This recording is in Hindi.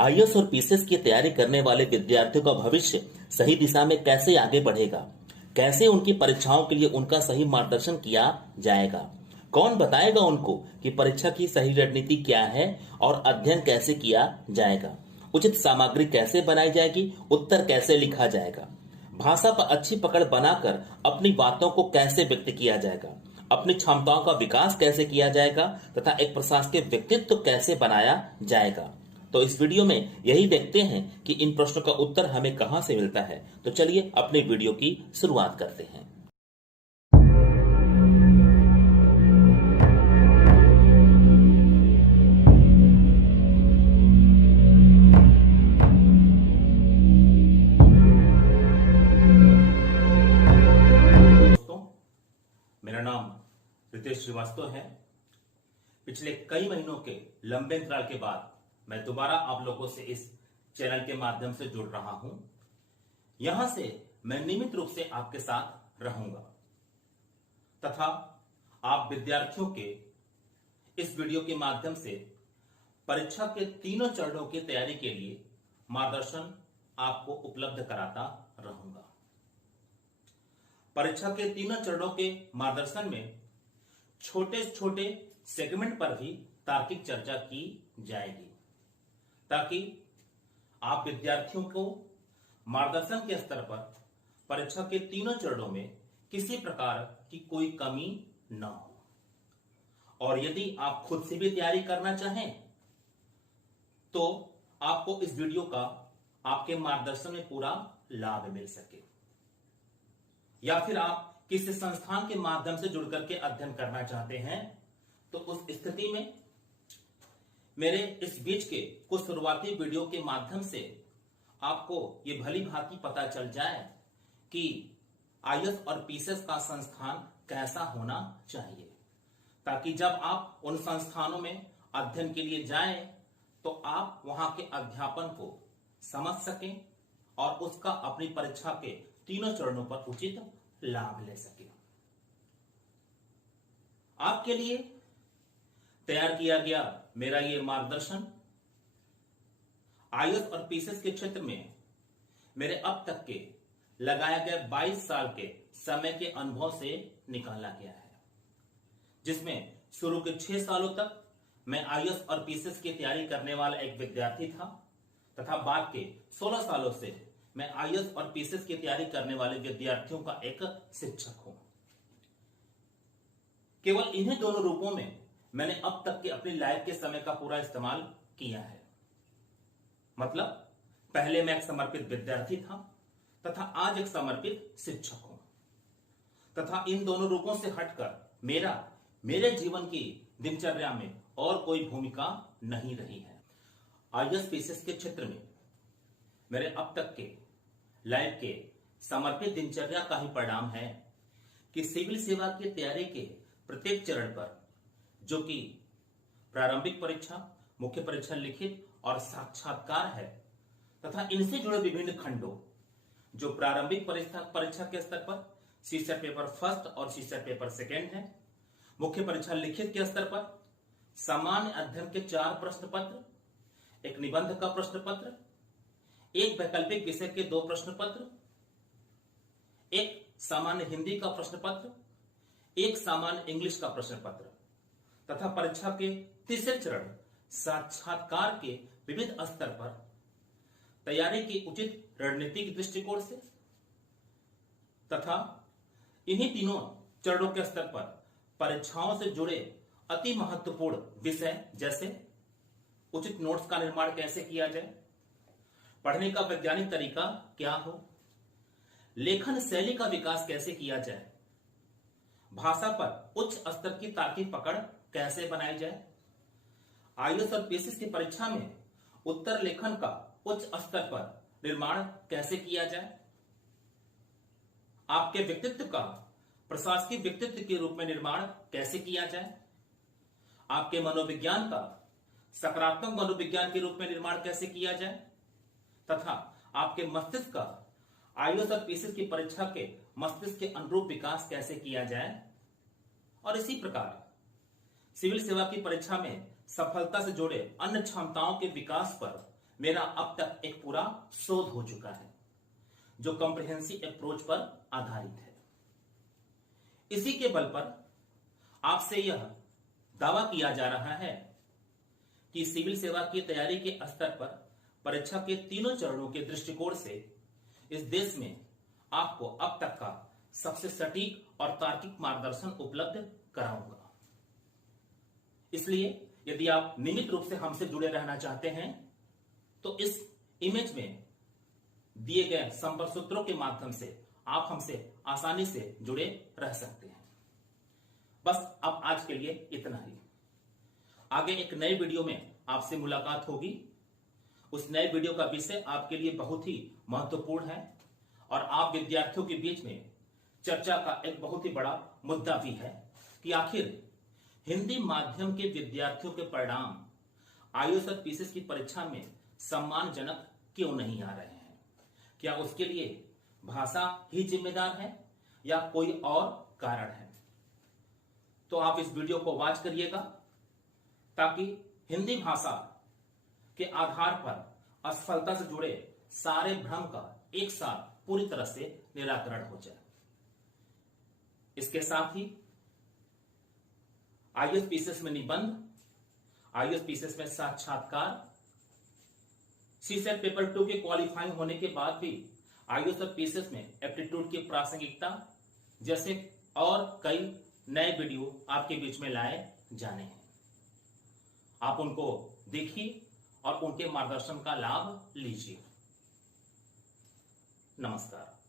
आईएएस और पीसीएस की तैयारी करने वाले विद्यार्थियों का भविष्य सही दिशा में कैसे आगे बढ़ेगा, कैसे उनकी परीक्षाओं के लिए उनका सही मार्गदर्शन किया जाएगा, कौन बताएगा उनको कि परीक्षा की सही रणनीति क्या है और अध्ययन कैसे किया जाएगा, उचित सामग्री कैसे बनाई जाएगी, उत्तर कैसे लिखा जाएगा, भाषा पर अच्छी पकड़ बनाकर अपनी बातों को कैसे व्यक्त किया जाएगा, अपनी क्षमताओं का विकास कैसे किया जाएगा तथा एक प्रशासकीय व्यक्तित्व कैसे बनाया जाएगा। तो इस वीडियो में यही देखते हैं कि इन प्रश्नों का उत्तर हमें कहां से मिलता है। तो चलिए अपने वीडियो की शुरुआत करते हैं। दोस्तों, मेरा नाम रितेश श्रीवास्तव है। पिछले कई महीनों के लंबे अंतराल के बाद मैं दोबारा आप लोगों से इस चैनल के माध्यम से जुड़ रहा हूं। यहां से मैं नियमित रूप से आपके साथ रहूंगा तथा आप विद्यार्थियों के इस वीडियो के माध्यम से परीक्षा के तीनों चरणों की तैयारी के लिए मार्गदर्शन आपको उपलब्ध कराता रहूंगा। परीक्षा के तीनों चरणों के मार्गदर्शन में छोटे छोटे सेगमेंट पर भी तार्किक चर्चा की जाएगी ताकि आप विद्यार्थियों को मार्गदर्शन के स्तर पर परीक्षा के तीनों चरणों में किसी प्रकार की कोई कमी न हो। और यदि आप खुद से भी तैयारी करना चाहें तो आपको इस वीडियो का आपके मार्गदर्शन में पूरा लाभ मिल सके, या फिर आप किसी संस्थान के माध्यम से जुड़कर के अध्ययन करना चाहते हैं तो उस स्थिति में मेरे इस बीच के कुछ शुरुआती वीडियो के माध्यम से आपको ये भली भांति पता चल जाए कि आईएएस और पीसीएस का संस्थान कैसा होना चाहिए, ताकि जब आप उन संस्थानों में अध्ययन के लिए जाएं तो आप वहां के अध्यापन को समझ सकें और उसका अपनी परीक्षा के तीनों चरणों पर उचित लाभ ले सकें। आपके लिए तैयार किया गया मेरा ये मार्गदर्शन आईएएस और पीसीएस के क्षेत्र में मेरे अब तक के लगाया गया 22 साल के समय के अनुभव से निकाला गया है, जिसमें शुरू के 6 सालों तक मैं आईएएस और पीसीएस की तैयारी करने वाला एक विद्यार्थी था तथा बाद के 16 सालों से मैं आईएएस और पीसीएस की तैयारी करने वाले विद्यार्थियों का एक शिक्षक हूं। केवल इन्हीं दोनों रूपों में मैंने अब तक के अपनी लाइफ के समय का पूरा इस्तेमाल किया है। मतलब पहले मैं एक समर्पित विद्यार्थी था तथा आज एक समर्पित शिक्षक हूं, तथा इन दोनों रूपों से हटकर मेरे जीवन की दिनचर्या में और कोई भूमिका नहीं रही है। आईएएस पीसीएस के क्षेत्र में मेरे अब तक के लाइफ के समर्पित दिनचर्या का ही परिणाम है कि सिविल सेवा की तैयारी के प्रत्येक चरण पर, जो कि प्रारंभिक परीक्षा, मुख्य परीक्षा लिखित और साक्षात्कार है, तथा इनसे जुड़े विभिन्न खंडों, जो प्रारंभिक परीक्षा के स्तर पर सीसेट पेपर फर्स्ट और सीसेट पेपर सेकेंड है, मुख्य परीक्षा लिखित के स्तर पर सामान्य अध्ययन के 4 प्रश्न पत्र, एक निबंध का प्रश्न पत्र, एक वैकल्पिक विषय के 2 प्रश्न पत्र, एक सामान्य हिंदी का प्रश्न पत्र, एक सामान्य इंग्लिश का प्रश्न पत्र, तथा परीक्षा के तीसरे चरण साक्षात्कार के विविध स्तर पर तैयारी की उचित रणनीतिक दृष्टिकोण से, तथा इन्हीं तीनों चरणों के स्तर पर परीक्षाओं से जुड़े अति महत्वपूर्ण विषय जैसे उचित नोट्स का निर्माण कैसे किया जाए, पढ़ने का वैज्ञानिक तरीका क्या हो, लेखन शैली का विकास कैसे किया जाए, भाषा पर उच्च स्तर की तार्किक पकड़ कैसे बनाई जाए, आईएएस और पीसीएस की परीक्षा में उत्तर लेखन का उच्च स्तर पर निर्माण कैसे किया जाए, आपके व्यक्तित्व का प्रशासकीय व्यक्तित्व के रूप में निर्माण कैसे किया जाए, आपके मनोविज्ञान का सकारात्मक मनोविज्ञान के रूप में निर्माण कैसे किया जाए, तथा आपके मस्तिष्क का आईएएस और पीसीएस की परीक्षा के मस्तिष्क के अनुरूप विकास कैसे किया जाए, और इसी प्रकार सिविल सेवा की परीक्षा में सफलता से जुड़े अन्य क्षमताओं के विकास पर मेरा अब तक एक पूरा शोध हो चुका है जो कॉम्प्रिहेंसिव अप्रोच पर आधारित है। इसी के बल पर आपसे यह दावा किया जा रहा है कि सिविल सेवा की तैयारी के स्तर पर परीक्षा के तीनों चरणों के दृष्टिकोण से इस देश में आपको अब तक का सबसे सटीक और तार्किक मार्गदर्शन उपलब्ध कराऊंगा। इसलिए यदि आप नियमित रूप से हमसे जुड़े रहना चाहते हैं तो इस इमेज में दिए गए संपर्क सूत्रों के माध्यम से आप हमसे आसानी से जुड़े रह सकते हैं। बस अब आज के लिए इतना ही। आगे एक नए वीडियो में आपसे मुलाकात होगी। उस नए वीडियो का विषय आपके लिए बहुत ही महत्वपूर्ण है और आप विद्यार्थियों के बीच में चर्चा का एक बहुत ही बड़ा मुद्दा भी है कि आखिर हिंदी माध्यम के विद्यार्थियों के परिणाम आईएएस और पीसीएस की परीक्षा में सम्मानजनक क्यों नहीं आ रहे हैं। क्या उसके लिए भाषा ही जिम्मेदार है या कोई और कारण है? तो आप इस वीडियो को वॉच करिएगा ताकि हिंदी भाषा के आधार पर असफलता से जुड़े सारे भ्रम का एक साथ पूरी तरह से निराकरण हो जाए। इसके साथ ही आईएएस पीसीएस में निबंध, आईएएस पीसीएस में साक्षात्कार, सीसेट पेपर 2 के क्वालिफाइंग होने के बाद भी आईएएस और पीसीएस में एप्टीट्यूड की प्रासंगिकता जैसे और कई नए वीडियो आपके बीच में लाए जाने हैं। आप उनको देखिए और उनके मार्गदर्शन का लाभ लीजिए। नमस्कार।